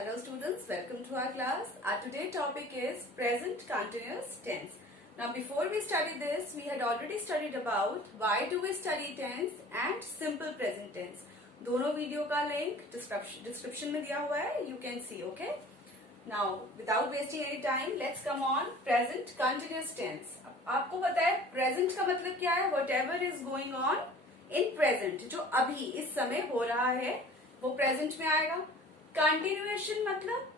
Hello students, welcome to our class. Our today topic is present continuous tense. Now before we study this, we had already studied about why do we study tense and simple present tense. दोनों video का link description में दिया हुआ है, you can see, okay? Now without wasting any time, let's come on present continuous tense. आपको पता है present का मतलब क्या है? Whatever is going on in present, जो अभी इस समय हो रहा है वो present में आएगा. कंटिन्यूएशन मतलब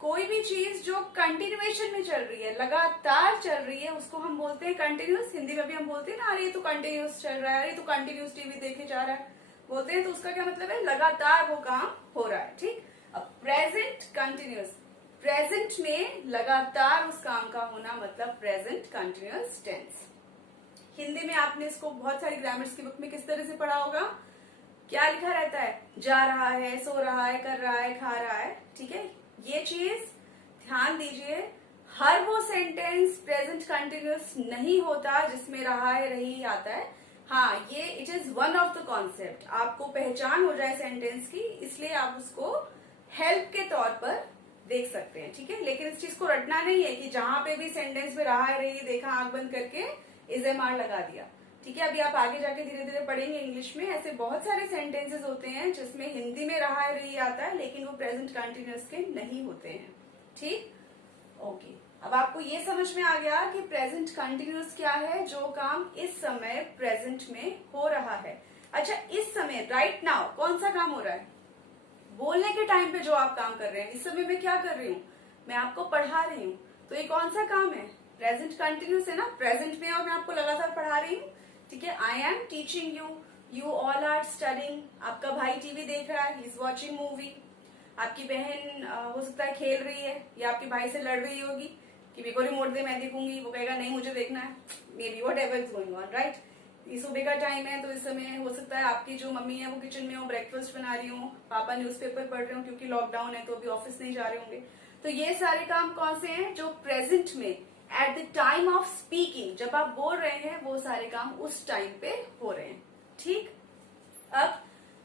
कोई भी चीज जो कंटिन्यूएशन में चल रही है, लगातार चल रही है, उसको हम बोलते हैं कंटिन्यूस. हिंदी में भी हम बोलते हैं ना, अरे तो कंटिन्यूस चल रहा है, अरे तो कंटिन्यूस टीवी देखे जा रहा है, बोलते हैं. तो उसका क्या मतलब है? लगातार वो काम हो रहा है. ठीक. अब प्रेजेंट कंटिन्यूस, प्रेजेंट में लगातार उस काम का होना मतलब प्रेजेंट कंटिन्यूस टेंस. हिंदी में आपने इसको बहुत सारी ग्रामर्स की बुक में किस तरह से पढ़ा होगा? क्या लिखा रहता है? जा रहा है, सो रहा है, कर रहा है, खा रहा है. ठीक है, ये चीज ध्यान दीजिए. हर वो सेंटेंस प्रेजेंट कंटिन्यूस नहीं होता जिसमें रहा है, रही आता है. हाँ, ये it is one of the concept. आपको पहचान हो जाए सेंटेंस की, इसलिए आप उसको हेल्प के तौर पर देख सकते हैं. ठीक है, लेकिन इस चीज को रटना नहीं है कि जहां पे भी सेंटेंस में रहा है, रही, देखा, आंख बंद करके इज़ेमार लगा दिया. ठीक है, अभी आप आगे जाके धीरे धीरे पढ़ेंगे इंग्लिश में. ऐसे बहुत सारे सेंटेंसेस होते हैं जिसमें हिंदी में रहा है, रही आता है, लेकिन वो प्रेजेंट कंटिन्यूअस के नहीं होते हैं. ठीक, ओके. अब आपको ये समझ में आ गया कि प्रेजेंट कंटिन्यूअस क्या है? जो काम इस समय प्रेजेंट में हो रहा है. अच्छा, इस समय राइट नाउ कौन सा काम हो रहा है? बोलने के टाइम पे जो आप काम कर रहे हैं. इस समय मैं क्या कर रही हूँ? मैं आपको पढ़ा रही हूँ. तो ये कौन सा काम है? प्रेजेंट कंटिन्यूअस है ना, प्रेजेंट में, और मैं आपको लगातार पढ़ा रही हूँ. ठीक है, I am teaching you, you all are studying. आपका भाई टीवी देख रहा है, ही इज वॉचिंग मूवी. आपकी बहन हो सकता है खेल रही है या आपके भाई से लड़ रही होगी कि मेरे को रिमोट दे, मैं देखूंगी. वो कहेगा नहीं मुझे देखना है. May be what ever is going on, right. सुबह का टाइम है, तो इस समय हो सकता है आपकी जो मम्मी है वो किचन में हो, ब्रेकफास्ट बना रही हो, पापा न्यूज़पेपर पढ़ रहे हो क्योंकि लॉकडाउन है तो अभी ऑफिस नहीं जा रहे होंगे. तो ये सारे काम कौन से हैं? जो प्रेजेंट में eight the time of speaking, जब आप बोल रहे हैं, वो सारे काम उस टाइम पे हो रहे हैं. ठीक. अब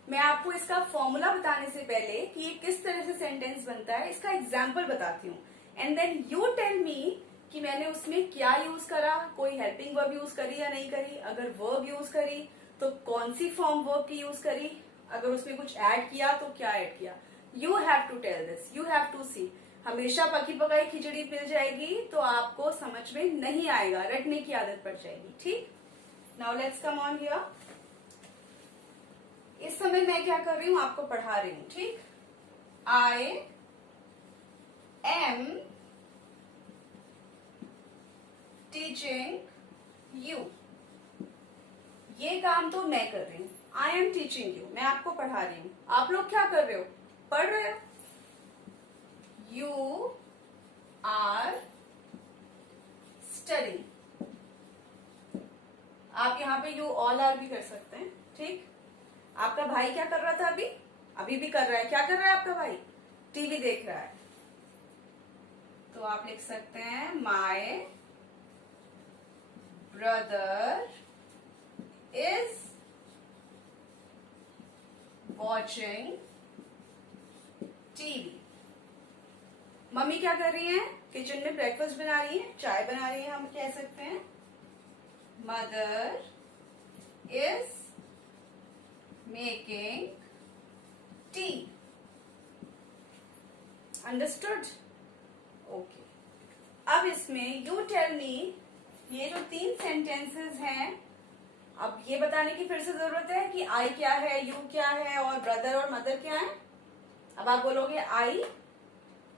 मैं आपको इसका फॉर्मूला बताने से पहले कि ये किस तरह से सेंटेंस बनता है, इसका एग्जाम्पल बताती हूँ. And then you tell me कि मैंने उसमें क्या यूज करा, कोई हेल्पिंग वर्ब यूज करी या नहीं करी. अगर वर्ब यूज करी तो कौन सी फॉर्म वर्ब की यूज करी, अगर उसमें कुछ ऐड किया तो क्या ऐड किया. You have to tell this, you have to see. हमेशा पकी पकाई खिचड़ी मिल जाएगी तो आपको समझ में नहीं आएगा, रटने की आदत पड़ जाएगी. ठीक. Now let's come on here. इस समय मैं क्या कर रही हूं? आपको पढ़ा रही हूं. ठीक. आई एम टीचिंग यू. ये काम तो मैं कर रही हूं. आई एम टीचिंग यू, मैं आपको पढ़ा रही हूं. आप लोग क्या कर रहे हो? पढ़ रहे हो. You are studying. आप यहाँ पे you all are भी कर सकते हैं. ठीक. आपका भाई क्या कर रहा था? अभी भी कर रहा है. क्या कर रहा है आपका भाई? टीवी देख रहा है. तो आप लिख सकते हैं My brother is watching TV. Mummy क्या कर रही हैं? किचन में ब्रेकफास्ट बना रही हैं, चाय बना रही हैं. हम कह सकते हैं mother is making tea. Understood? Okay. अब इसमें यू टेल मी, ये जो 3 सेंटेंसेस हैं, अब ये बताने की फिर से जरूरत है कि आई क्या है, यू क्या है, और ब्रदर और मदर क्या है. अब आप बोलोगे आई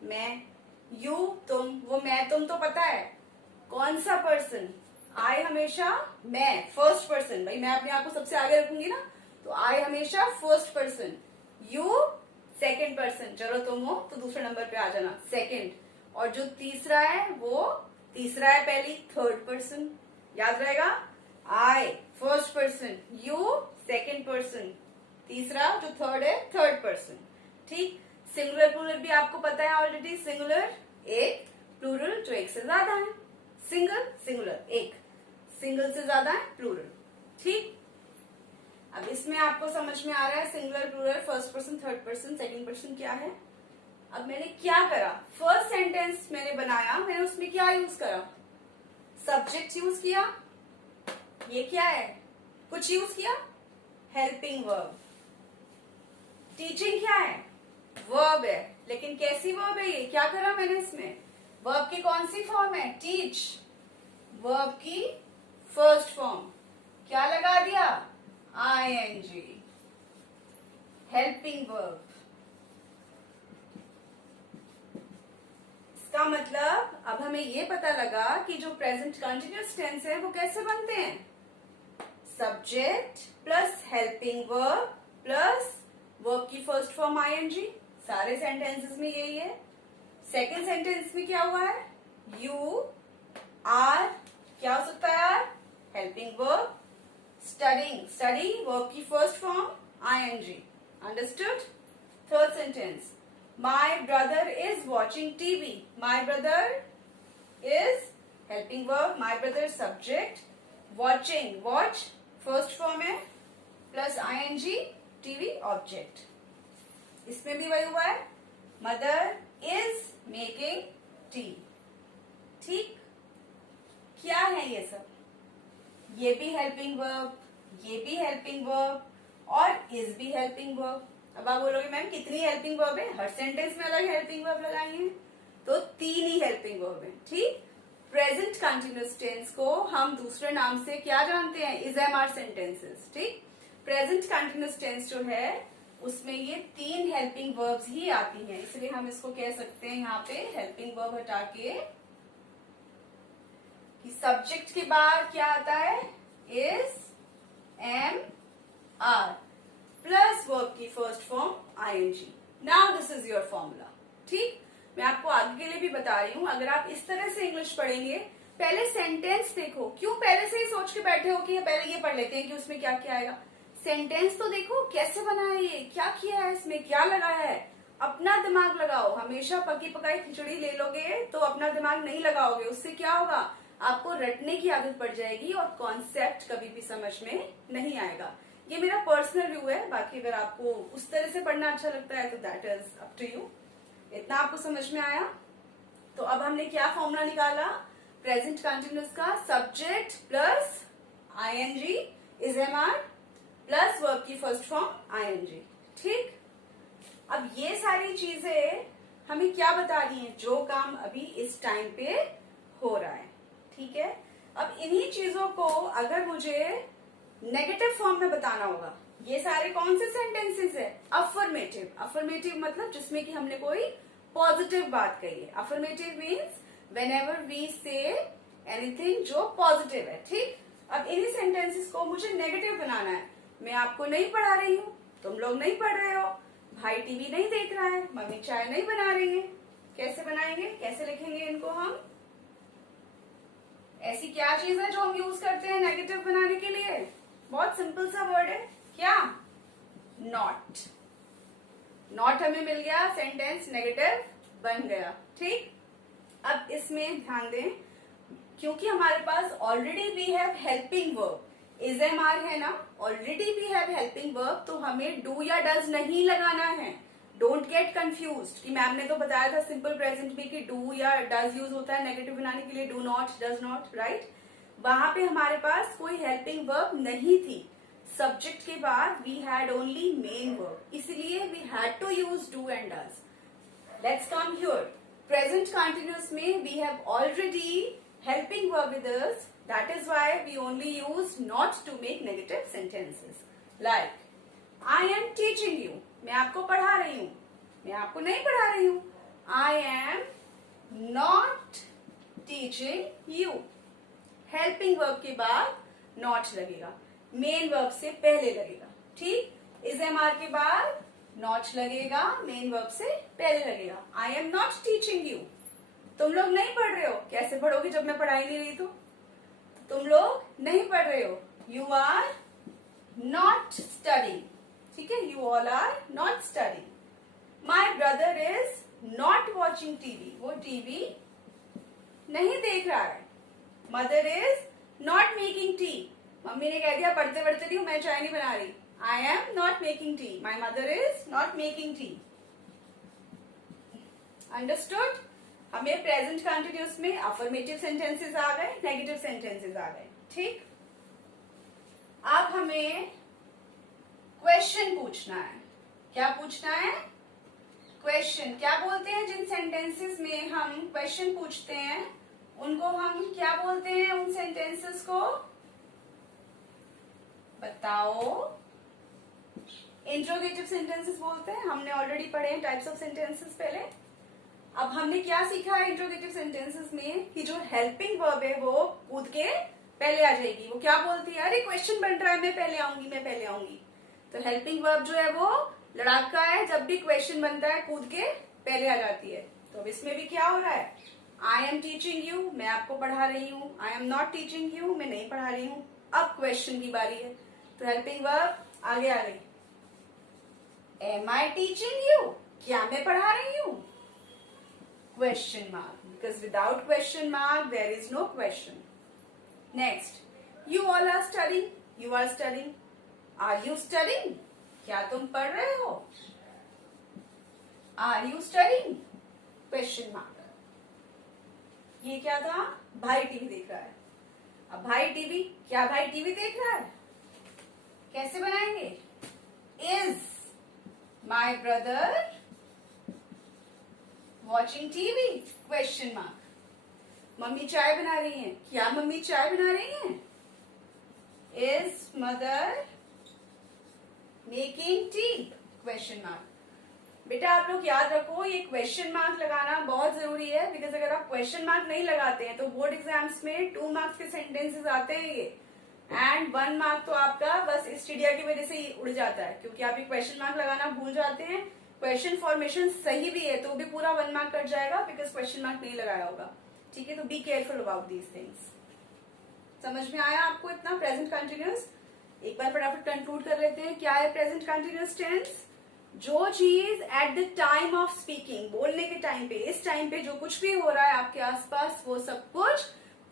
मैं, यू तुम, वो मैं तुम तो पता है. कौन सा पर्सन? आई हमेशा मैं, फर्स्ट पर्सन. भाई मैं अपने आप को सबसे आगे रखूंगी ना, तो आई हमेशा first person. You second person. चलो तुम हो तो दूसरे नंबर पे आ जाना, सेकंड. और जो तीसरा है वो तीसरा है पहली, थर्ड पर्सन. याद रहेगा. I first person, you second person, तीसरा जो थर्ड है थर्ड पर्सन. ठीक. सिंगुलर प्लूरल भी आपको पता है ऑलरेडी. सिंगुलर एक, प्लूरल जो एक से ज्यादा है. सिंगल सिंगुलर एक, सिंगल से ज्यादा है प्लूरल. ठीक. अब इसमें आपको समझ में आ रहा है singular plural, first person, third person, second person क्या है. अब मैंने क्या करा, फर्स्ट सेंटेंस मैंने बनाया, मैंने उसमें क्या यूज करा, सब्जेक्ट यूज किया, ये क्या है, कुछ यूज किया, हेल्पिंग वर्ब। टीचिंग क्या है, वर्ब है, लेकिन कैसी वर्ब है ये, क्या करा मैंने इसमें, वर्ब की कौन सी फॉर्म है, टीच, वर्ब की फर्स्ट फॉर्म, क्या लगा दिया, आईएनजी, हेल्पिंग वर्ब। इसका मतलब अब हमें ये पता लगा कि जो प्रेजेंट कंटिन्यूअस टेंस है वो कैसे बनते हैं, subject plus helping verb plus verb की फर्स्ट फॉर्म आईएनजी। सारे सेंटेंसेस में यही है। सेकंड सेंटेंस में क्या हुआ है, यू आर, क्या हो सकता है यार, helping verb, studying, study verb की first form I N G, understood. Third sentence, my brother is watching TV, my brother is helping verb, my brother subject, watching, watch first form है plus ing, TV object। इसमें भी वही हुआ है, mother is making tea। ठीक, क्या है ये सब, ये भी हेल्पिंग वर्ब, ये भी हेल्पिंग वर्ब और इज भी हेल्पिंग वर्ब। अब आप बोलोगे मैम कितनी हेल्पिंग वर्ब है, हर सेंटेंस में अलग हेल्पिंग वर्ब लगाई है, तो 3 ही हेल्पिंग वर्ब है। ठीक, प्रेजेंट कंटिन्यूअस टेंस को हम दूसरे नाम से क्या जानते हैं, इजएमआर सेंटेंसेस। ठीक, प्रेजेंट कंटिन्यूअस टेंस जो है उसमें ये 3 हेल्पिंग वर्ब्स ही आती हैं, इसलिए हम इसको कह सकते हैं यहाँ पे हेल्पिंग वर्ब हटा के कि सब्जेक्ट के बाद क्या आता है, is, am, are plus verb की first form ING. Now this is your formula. ठीक, मैं आपको आगे के लिए भी बता रही हूँ, अगर आप इस तरह से इंग्लिश पढ़ेंगे, पहले सेंटेंस देखो, क्यों पहले से ही सोच के बैठे हो कि पहले ये पढ़ लेते हैं कि उसमें क्या क्या आएगा, सेंटेंस तो देखो कैसे बना है, ये क्या किया है, इसमें क्या लगाया है, अपना दिमाग लगाओ। हमेशा पकी पकाई खिचड़ी ले लोगे तो अपना दिमाग नहीं लगाओगे, उससे क्या होगा, आपको रटने की आदत पड़ जाएगी और कॉन्सेप्ट कभी भी समझ में नहीं आएगा। ये मेरा पर्सनल व्यू है, बाकी अगर आपको उस तरह से पढ़ना अच्छा लगता है तो that is up to you. इतना आपको समझ में आया, तो अब हमने क्या फॉर्मूला निकाला, प्रेजेंट कंटिन्यूअस का subject plus ING is am are plus verb की फर्स्ट फॉर्म आईएनजी। ठीक, अब ये सारी चीजें हमें क्या बता रही हैं, जो काम अभी इस टाइम पे हो रहा है। ठीक है, अब इन्हीं चीजों को अगर मुझे नेगेटिव फॉर्म में बताना होगा, ये सारे कौन से सेंटेंसेस है, अफर्मेटिव। अफर्मेटिव मतलब जिसमें कि हमने कोई पॉजिटिव बात कही है। Affirmative means whenever we say anything जो पॉजिटिव है। ठीक, अब इन्हीं सेंटेंसेस को मुझे नेगेटिव बनाना है। मैं आपको नहीं पढ़ा रही हूँ, तुम लोग नहीं पढ़ रहे हो, भाई टीवी नहीं देख रहा है, मम्मी चाय नहीं बना रही है, कैसे बनाएंगे, कैसे लिखेंगे इनको हम, ऐसी क्या चीज है जो हम यूज करते हैं नेगेटिव बनाने के लिए, बहुत सिंपल सा वर्ड है, क्या, नॉट। नॉट हमें मिल गया, सेंटेंस नेगेटिव बन गया। ठीक, अब इसमें ध्यान दें, क्योंकि हमारे पास already we have helping verb, is am are है ना, already we have helping verb, तो हमें डू या डज नहीं लगाना है। डोंट गेट कंफ्यूज्ड कि मैम ने तो बताया था सिंपल प्रेजेंट में कि डू या डज यूज होता है नेगेटिव बनाने के लिए, do not, does not, right. वहां पे हमारे पास कोई हेल्पिंग वर्ब नहीं थी, सब्जेक्ट के बाद we had only main verb, इसलिए we had to use do and does. Let's come here, present continuous में we have already helping verb with us, that is why we only use not to make negative sentences. Like I am teaching you, मैं आपको पढ़ा रही हूं, मैं आपको नहीं पढ़ा रही हूं, I am not teaching you. Helping verb के बाद नॉट लगेगा, मेन वर्ब से पहले लगेगा। ठीक, इजएमआर के बाद नॉट लगेगा, मेन वर्ब से पहले लगेगा। I am not teaching you, तुम लोग नहीं पढ़ रहे हो, कैसे पढ़ोगे जब मैं पढ़ाई नहीं रही तो तुम लोग नहीं पढ़ रहे हो, यू आर नॉट स्टडिंग। ठीक है, you all are not studying. My brother is not watching TV, वो टीवी नहीं देख रहा है। Mother is not making tea, mummy ने कह दिया पढ़ते पढ़ते रही हूं, मैं चाय नहीं बना रही। I am not making T, my mother is not making T. Understood? हमें प्रेजेंट कंटिन्यूअस में अफर्मेटिव सेंटेंसेस आ गए, नेगेटिव सेंटेंसेस आ गए, ठीक। अब हमें क्वेश्चन पूछना है। क्या पूछना है? क्वेश्चन। क्या बोलते हैं जिन सेंटेंसेस में हम क्वेश्चन पूछते हैं उनको हम क्या बोलते हैं? उन सेंटेंसेस को बताओ। इंट्रोगेटिव सेंटेंसेस बोलते हैं। हमने ऑलरेडी पढ़े हैं टाइप्स ऑफ सेंटेंसेस पहले। अब हमने क्या सीखा है इंट्रोगेटिव सेंटेंसेस में कि जो हेल्पिंग वर्ब है वो कूद के पहले आ जाएगी। वो क्या बोलती है? अरे क्वेश्चन बन रहा है, मैं पहले आऊंगी, मैं पहले आऊंगी। तो हेल्पिंग वर्ब जो है वो लड़ाका है, जब भी क्वेश्चन बनता है कूद के पहले आ जाती है। तो अब इसमें भी क्या हो रहा है? आई एम टीचिंग यू, मैं आपको पढ़ा रही हूँ। I am not teaching you, मैं नहीं पढ़ा रही हूँ। अब क्वेश्चन की बारी है, तो हेल्पिंग वर्ब आगे आ गई। एम आई टीचिंग यू, क्या मैं पढ़ा रही हूँ? Question mark, because without question mark there is no question. Next, you all are studying, you are studying. Are you studying, क्या तुम पढ़ रहे हो? Are you studying? Question mark. ये क्या था? भाई टीवी देख रहा है। अब भाई टीवी, क्या भाई टीवी देख रहा है? कैसे बनाएंगे? Is my brother watching TV? Question mark. Mummy चाय बना रही हैं, क्या मम्मी चाय बना रही हैं? Is mother making tea? Question mark. बेटा आप लोग याद रखो, ये क्वेश्चन मार्क लगाना बहुत जरूरी है, बिकॉज अगर आप क्वेश्चन मार्क नहीं लगाते हैं तो बोर्ड एग्जाम्स में 2 मार्क्स के सेंटेंसेस आते हैं ये, एंड 1 मार्क तो आपका बस इस टीडिया की वजह से ही उड़ जाता है, क्योंकि आप ये क्वेश्चन मार्क लगाना भूल जाते हैं। क्वेश्चन फॉर्मेशन सही भी है तो भी पूरा 1 मार्क कट जाएगा, बिकॉज क्वेश्चन मार्क नहीं लगाया होगा। ठीक है, तो be careful about these things. समझ में आया आपको इतना? प्रेजेंट कंटिन्यूअस एक बार फटाफट कंक्लूड कर लेते हैं। क्या है प्रेजेंट कंटिन्यूअस टेंस? जो चीज at the time of speaking, बोलने के टाइम पे, इस टाइम पे जो कुछ भी हो रहा है आपके आसपास, वो सब कुछ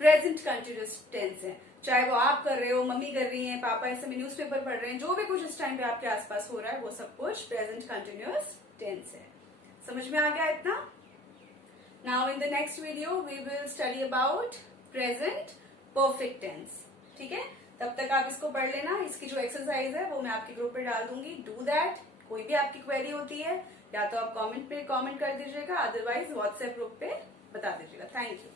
प्रेजेंट कंटिन्यूअस टेंस है। चाहे वो आप कर रहे हो, मम्मी कर रही हैं, पापा इस समय न्यूज़पेपर पढ़ रहे हैं, जो भी कुछ इस टाइम पे आपके आसपास हो रहा है वो सब कुछ प्रेजेंट कंटिन्यूअस टेंस है। समझ में आ गया इतना? Now in the next video we will study about present perfect tense. ठीक है, तब तक आप इसको पढ़ लेना। इसकी जो एक्सरसाइज है वो मैं आपके ग्रुप पे डाल दूंगी, डू दैट। कोई भी आपकी क्वेरी होती है या तो आप कमेंट पे कमेंट कर दीजिएगा, अदरवाइज व्हाट्सएप ग्रुप पे बता दीजिएगा। Thank you.